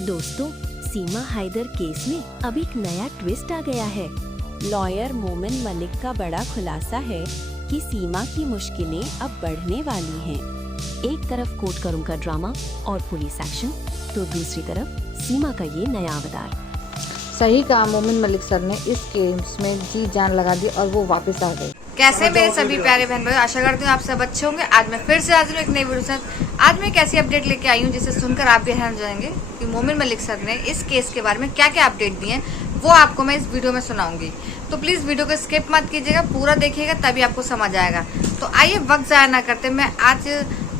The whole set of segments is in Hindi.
दोस्तों, सीमा हैदर केस में अब एक नया ट्विस्ट आ गया है। लॉयर मोमिन मलिक का बड़ा खुलासा है कि सीमा की मुश्किलें अब बढ़ने वाली हैं। एक तरफ कोर्ट करूं का ड्रामा और पुलिस एक्शन, तो दूसरी तरफ सीमा का ये नया अवतार। सही कहा मोमिन मलिक सर ने, इस केस में जी जान लगा दी और वो वापस आ गए। कैसे मेरे सभी प्यारे बहन भाई, आशा करती हूँ आप सब अच्छे होंगे। आज मैं फिर से हाजिर हूँ एक नई वीडियो साथ। आज मैं एक ऐसी अपडेट लेके आई हूँ जिसे सुनकर आप भी हैरान हो जाएंगे कि मोमिन मलिक सर ने इस केस के बारे में क्या क्या अपडेट दिए हैं, वो आपको मैं इस वीडियो में सुनाऊंगी। तो प्लीज वीडियो को स्किप मत कीजिएगा, पूरा देखिएगा तभी आपको समझ आएगा। तो आइए वक्त जाया ना करते, मैं आज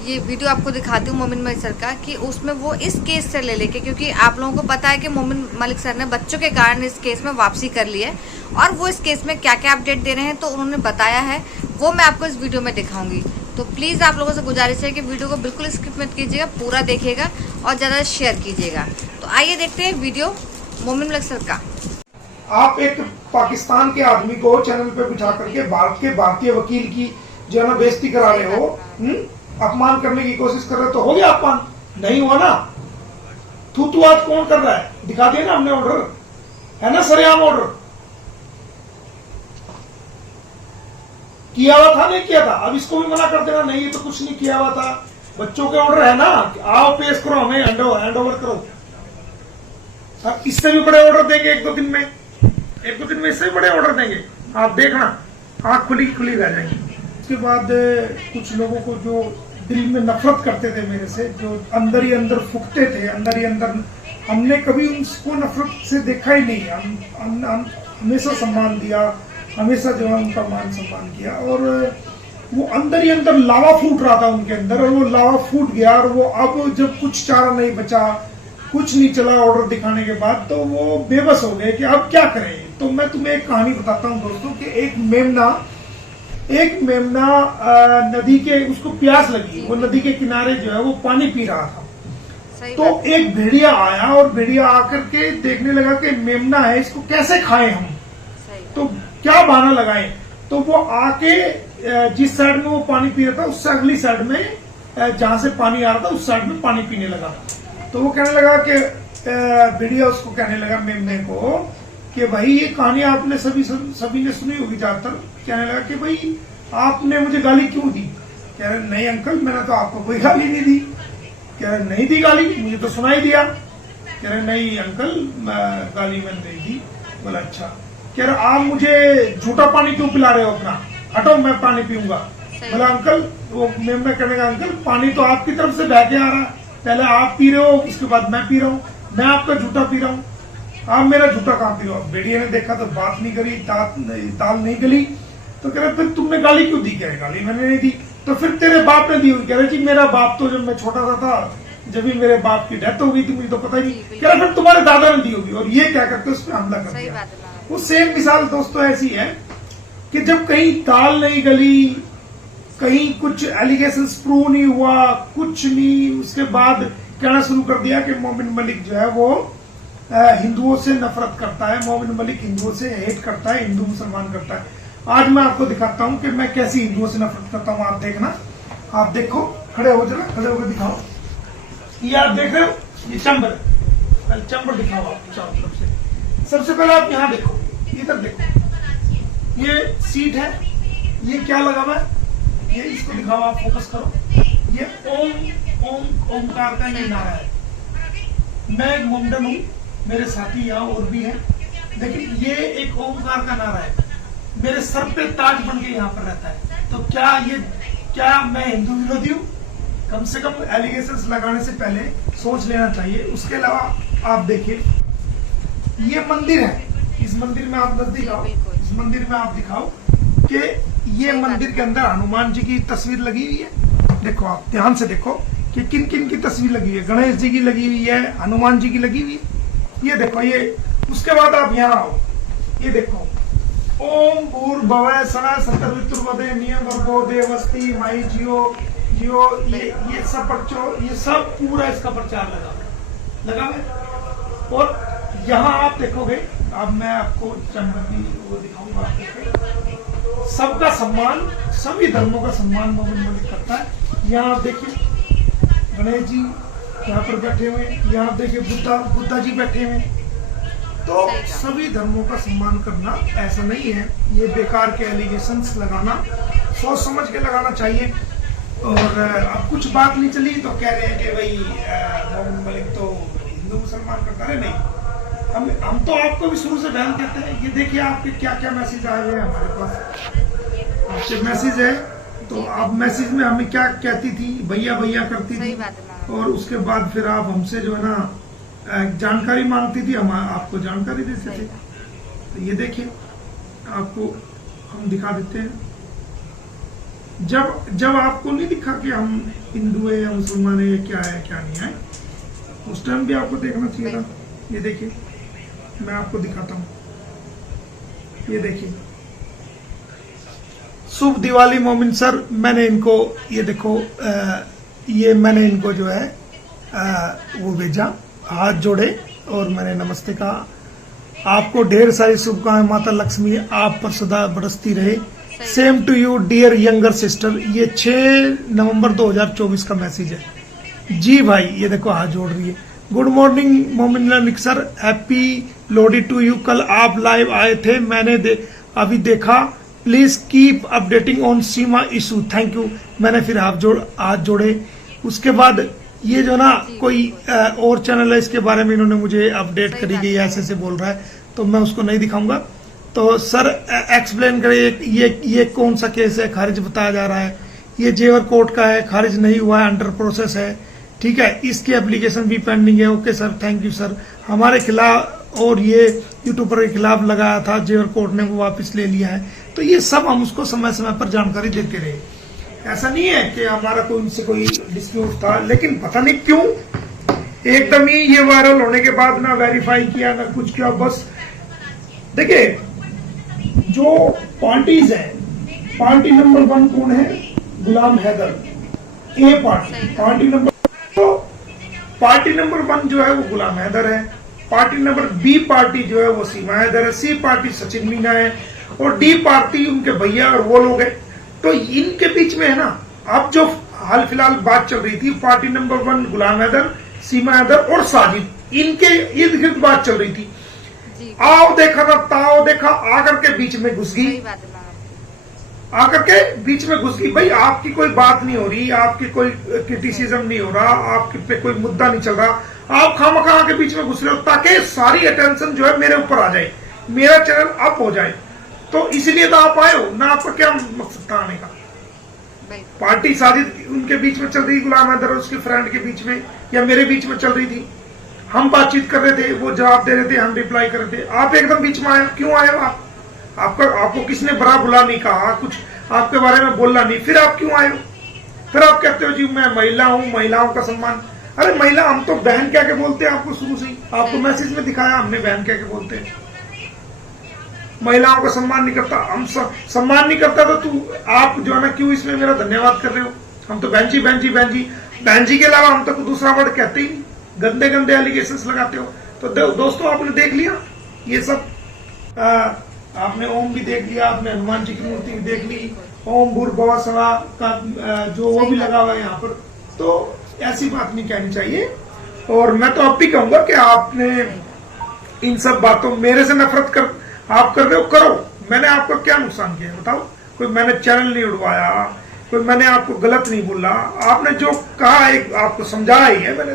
ये वीडियो आपको दिखाती हूँ मोमिन मलिक सर का, कि उसमें वो इस केस से ले लेके, क्योंकि आप लोगों को पता है कि मोमिन मलिक सर ने बच्चों के कारण इस केस में वापसी कर ली है, और वो इस केस में क्या क्या अपडेट दे रहे हैं तो उन्होंने बताया है, वो मैं आपको इस वीडियो में दिखाऊंगी। तो प्लीज आप लोगों से गुजारिश है कि वीडियो को बिल्कुल स्किप मत कीजिएगा, पूरा देखिएगा और ज्यादा शेयर कीजिएगा। तो आइए देखते हैं वीडियो मोमिन मलिक सर का। आप एक पाकिस्तान के आदमी को चैनल पे बिठा करके भारत के भारतीय वकील की जो है ना बेइज्जती करा रहे हो, अपमान करने की कोशिश कर रहे, तो हो गया अपमान? नहीं हुआ ना? तू आज कौन कर रहा है? दिखा दिया ना हमने ऑर्डर, है ना सरेआम ऑर्डर किया हुआ था, नहीं किया था? अब इसको भी मना कर देना, नहीं ये तो कुछ नहीं किया हुआ था, बच्चों के ऑर्डर है ना, आओ पेश करो, हमें हैंड ओवर करो। अब इससे भी बड़े ऑर्डर देंगे एक दो दिन में इससे भी बड़े ऑर्डर देंगे, आप देखना, आंख खुली रह जाएंगी। उसके बाद कुछ लोगों को जो दिल में नफरत करते थे मेरे से, जो अंदर ही अंदर फूकते थे, अंदर ही अंदर, हमने कभी उनको नफरत से देखा ही नहीं। हम हमेशा सम्मान दिया, हमेशा जो है उनका मान सम्मान किया, और वो अंदर ही अंदर लावा फूट रहा था उनके अंदर, और वो लावा फूट गया। और वो अब जब कुछ चारा नहीं बचा, कुछ नहीं चला ऑर्डर दिखाने के बाद, तो वो बेबस हो गए कि अब क्या करें। तो मैं तुम्हें एक कहानी बताता हूँ दोस्तों, कि एक मेमना नदी के, उसको प्यास लगी, वो नदी के किनारे जो है वो पानी पी रहा था। तो एक भेड़िया आया, और भेड़िया आकर के देखने लगा कि मेमना है, इसको कैसे खाएं हम, तो क्या बहाना लगाएं। तो वो आके जिस साइड में वो पानी पी रहा था, उससे अगली साइड में जहां से पानी आ रहा था, उस साइड में पानी पीने लगा। तो वो कहने लगा कि भेड़िया उसको कहने लगा मेमने को कि भाई ये कहानी आपने सभी ने सुनी होगी ज्यादातर। कहने लगा कि भाई आपने मुझे गाली क्यों दी? कह रहे नहीं अंकल, मैंने तो आपको कोई गाली नहीं दी। कह रहे नहीं दी गाली, मुझे तो सुनाई दिया। कह रहे नहीं अंकल, गाली मैंने नहीं दी। बोला अच्छा। कह रहे आप मुझे झूठा पानी क्यों पिला रहे हो अपना, हटो मैं पानी पीऊंगा। बोला अंकल, वो मेमना कहने का अंकल पानी तो आपकी तरफ से बह के आ रहा है, पहले आप पी रहे हो, उसके बाद मैं पी रहा हूँ, मैं आपका झूठा पी रहा हूँ, आप मेरा झूठा कहाँ पी रहे हो? भेड़िया ने देखा तो बात नहीं करी, दाल नहीं गली। तो कह रहे फिर तुमने गाली क्यों दी? कह रहे गाली मैंने नहीं दी। तो फिर तेरे बाप ने दी हुई? कह रहे जी मेरा बाप तो जब मैं छोटा सा था, जब भी मेरे बाप की डेथ हो गई थी, मुझे तो पता ही नहीं। कह रहे फिर तुम्हारे दादा ने दी होगी, और ये क्या करते उस पर हमला कर दिया। वो सेम मिसाल दोस्तों ऐसी है कि जब कहीं दाल नहीं गली, कहीं कुछ एलिगेशन प्रूव नहीं हुआ, कुछ नहीं, उसके बाद कहना शुरू कर दिया कि मोमिन मलिक जो है वो हिंदुओं से नफरत करता है, मोमिन मलिक हिंदुओं से हेट करता है, हिंदू मुसलमान करता है। आज मैं आपको दिखाता हूं कि मैं कैसी हिंदुओं से नफरत करता हूं। आप देखना, आप देखो, खड़े हो जरा, खड़े होकर दिखाओ। ये आप देख रहे हो, ये चंबर, पहले चंबर दिखाओ आप चारों तरफ से। सबसे पहले आप यहाँ देखो, इधर देखो, ये सीट है, ये क्या लगा हुआ है, ये इसको दिखाओ, आप फोकस करो। ये ओमकार का ये नारा है। मैं एक मोमडन हूँ, मेरे साथी यहाँ और भी हैं, लेकिन ये एक ओमकार का नारा है, मेरे सर पे ताज बन के यहाँ पर रहता है। तो क्या मैं हिंदू विरोधी हूँ? कम से कम एलिगेशंस लगाने से पहले सोच लेना चाहिए। उसके अलावा आप देखिए, ये मंदिर है, इस मंदिर में आप नजदीक आओ, इस मंदिर में आप दिखाओ कि ये मंदिर के अंदर हनुमान जी की तस्वीर लगी हुई है। देखो आप ध्यान से देखो कि किन किन की तस्वीर लगी हुई है। गणेश जी की लगी हुई है, हनुमान जी की लगी हुई है, ये देखो ये। उसके बाद आप यहाँ आओ, ये देखो, ओम भूर्भुवः स्वः सतर्वितुर्वरेण्यं भर्गो देवस्ति माई जियो, ये सब प्रचार, ये सब पूरा इसका प्रचार लगा है। और यहाँ आप देखोगे, अब मैं आपको चंद्र की वो दिखाऊंगा, आप देखिए, सबका सम्मान, सभी धर्मों का सम्मान मोमिन मलिक करता है। यहाँ आप देखिए, गणेश जी, यहाँ पर बैठे हुए हैं, यहाँ देखिए बुद्धा जी बैठे हुए हैं। तो सभी धर्मों का सम्मान करना ऐसा नहीं है, ये बेकार के एलिगेशंस लगाना सोच समझ के लगाना चाहिए। और अब कुछ बात नहीं चली तो कह रहे हैं कि भाई मोमिन मलिक तो हिंदू मुसलमान करता है। नहीं, हम तो आपको भी शुरू से बहन कहते हैं। ये देखिए आपके क्या क्या मैसेज आए हुए हैं हमारे पास, आपके मैसेज है। तो आप मैसेज में हमें क्या कहती थी, भैया भैया करती थी, और उसके बाद फिर आप हमसे जो है ना जानकारी मांगती थी, हम आपको जानकारी देते थे। तो ये देखिए आपको हम दिखा देते हैं। जब आपको नहीं दिखा कि हम हिंदू है या मुसलमान है या क्या है क्या नहीं है, उस टाइम भी आपको देखना चाहिए था। ये देखिए मैं आपको दिखाता हूँ, ये देखिए। शुभ दिवाली मोमिन सर। मैंने इनको ये देखो ये मैंने इनको जो है वो भेजा, हाथ जोड़े और मैंने नमस्ते कहा। आपको ढेर सारी शुभकामनाएं, माता लक्ष्मी आप पर सदा बरसती रहे। Same to you dear younger sister. ये 6 नवंबर 2024 का मैसेज है जी भाई। ये देखो हाथ जोड़ रही है। Good morning Momin Malik sir, happy Lohri to you. कल आप लाइव आए थे, मैंने अभी देखा। Please keep updating on Seema issue, thank you. मैंने फिर हाथ जोड़े। उसके बाद ये जो ना कोई और चैनल है, इसके बारे में इन्होंने मुझे अपडेट करी गई, ऐसे बोल रहा है, तो मैं उसको नहीं दिखाऊंगा। तो सर एक्सप्लेन करिए, ये कौन सा केस है, खारिज बताया जा रहा है। ये जेवर कोर्ट का है, खारिज नहीं हुआ है, अंडर प्रोसेस है, ठीक है। इसकी एप्लीकेशन भी पेंडिंग है। Okay sir, thank you sir. हमारे खिलाफ और ये यूट्यूबर के खिलाफ लगाया था, जेवर कोर्ट ने वो वापस ले लिया है। तो ये सब हम उसको समय समय पर जानकारी देते रहे। ऐसा नहीं है कि हमारा कोई उनसे कोई डिस्प्यूट था, लेकिन पता नहीं क्यों एकदम ही ये वायरल होने के बाद ना वेरीफाई किया ना कुछ किया। बस देखिए जो पार्टीज है, पार्टी नंबर 1 कौन है? गुलाम हैदर, ए पार्टी। पार्टी नंबर 1 जो है वो गुलाम हैदर है। पार्टी नंबर बी पार्टी जो है वो सीमा हैदर है। सी पार्टी सचिन मीना है, और डी पार्टी उनके भैया और वो लोग हैं। तो इनके बीच में है ना, अब जो हाल फिलहाल बात चल रही थी, पार्टी नंबर 1 गुलाम हैदर, सीमा हैदर और साजिद, इनके इर्द गिर्द बात चल रही थी। आओ देखा ना ताओ देखा, आकर के बीच में घुस गई, आकर के बीच में घुस गई। भाई आपकी कोई बात नहीं हो रही, आपकी कोई क्रिटिसिज्म नहीं हो रहा, आपके पे कोई मुद्दा नहीं चल रहा, आप खामखा के बीच में घुस रहे हो ताकि सारी अटेंशन जो है मेरे ऊपर आ जाए, मेरा चैनल अप हो जाए। तो इसलिए तो आप आए हो ना, आपका क्या मकसद था आने का? पार्टी साजिद उनके बीच में चल रही, गुलाम हैदर और उसके फ्रेंड के बीच में या मेरे बीच में चल रही थी। हम बातचीत कर रहे थे, वो जवाब दे रहे थे, हम रिप्लाई कर रहे थे। आप एकदम बीच में आए, क्यों आए हो आप? आपको किसने बुरा बुला नहीं कहा, कुछ आपके बारे में बोलना नहीं, फिर आप क्यों आए हो? फिर आप कहते हो जी मैं महिला हूँ, महिलाओं का सम्मान। अरे महिला, हम तो बहन कह के बोलते हैं आपको शुरू से ही, आपको मैसेज में दिखाया हमने, बहन कह के बोलते हैं। महिलाओं का सम्मान नहीं करता, हम सम्मान नहीं करता तो आप जो है ना क्यों इसमें मेरा धन्यवाद कर रहे हो? हम तो बहन जी बहन जी बहन जी बहन जी के अलावा हम तो दूसरा वर्ड कहते ही नहीं। गंदे गंदे एलिगेशंस लगाते हो। तो दोस्तों आपने देख लिया ये सब, आपने ओम भी देख लिया, आपने हनुमान जी की मूर्ति भी देख ली, ओम भूर्भुवः स्वः का जो वो भी लगा हुआ है यहाँ पर। तो ऐसी बात नहीं कहनी चाहिए। और मैं तो अब भी कहूंगा कि आपने इन सब बातों, मेरे से नफरत आप कर रहे हो, करो। मैंने आपका क्या नुकसान किया बताओ? कोई मैंने चैनल नहीं उड़वाया, कोई मैंने आपको गलत नहीं बोला, आपने जो कहा एक आपको समझाया ही है मैंने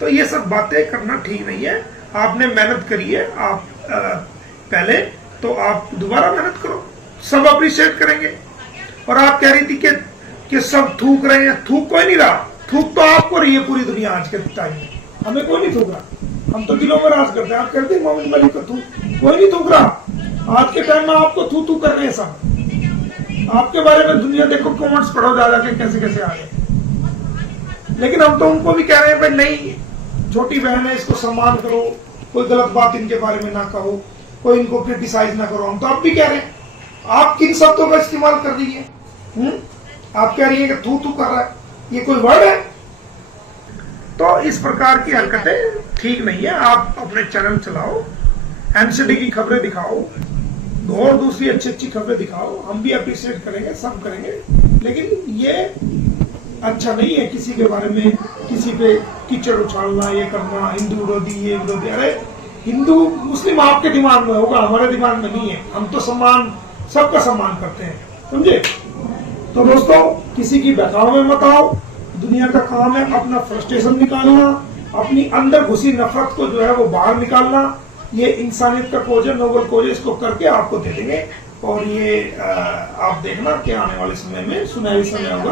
तो ये सब बातें करना ठीक नहीं है। आपने मेहनत करी है, आप पहले तो आप दोबारा मेहनत करो, सब अप्रिशिएट करेंगे। और आप कह रही थी कि सब थूक रहे हैं, थूक कोई नहीं रहा, थूक तो आपको रही है पूरी दुनिया आज के टाइम में, हमें कोई नहीं थूक रहा। हम तो दिलों में राज करते हैं। आप कहते हैं मोमिन मलिक को थूक, कोई नहीं थूक रहा। आज के टाइम में आपको थू थू कर रहे हैं सब। आपके बारे में दुनिया देखो, कमेंट्स पढ़ो जा के कैसे कैसे आ गए। लेकिन हम तो उनको भी कह रहे हैं भाई नहीं, छोटी बहन है, इसको सम्मान करो, कोई गलत बात इनके बारे में ना कहो, कोई इनको क्रिटिसाइज ना करो। हम तो अब भी कह रहे हैं, आप किन शब्दों का इस्तेमाल कर रही है? आप कह रही है कि थू थू कर रहा है, ये कोई वर्ड है? तो इस प्रकार की हरकतें ठीक नहीं है। आप अपने चैनल चलाओ, एनसीडी की खबरें दिखाओ, और दूसरी अच्छी अच्छी खबरें दिखाओ, हम भी अप्रिशिएट करेंगे, सब करेंगे। लेकिन ये अच्छा नहीं है किसी के बारे में किसी पे कीचड़ उछालना, ये करना, हिंदू विरोधी, ये विरोधी। अरे हिंदू मुस्लिम आपके दिमाग में होगा, हमारे दिमाग में नहीं है। हम तो सम्मान, सबका सम्मान करते हैं, समझे। तो दोस्तों, किसी की बहकाव में मत आओ। दुनिया का काम है अपना फ्रस्ट्रेशन निकालना, अपनी अंदर घुसी नफरत को जो है वो बाहर निकालना। ये इंसानियत का खोज है, नोबल खोज है, इसको करके आपको दे देंगे। और ये आप देखना कि आने वाले समय में सुनहरी समय होगा।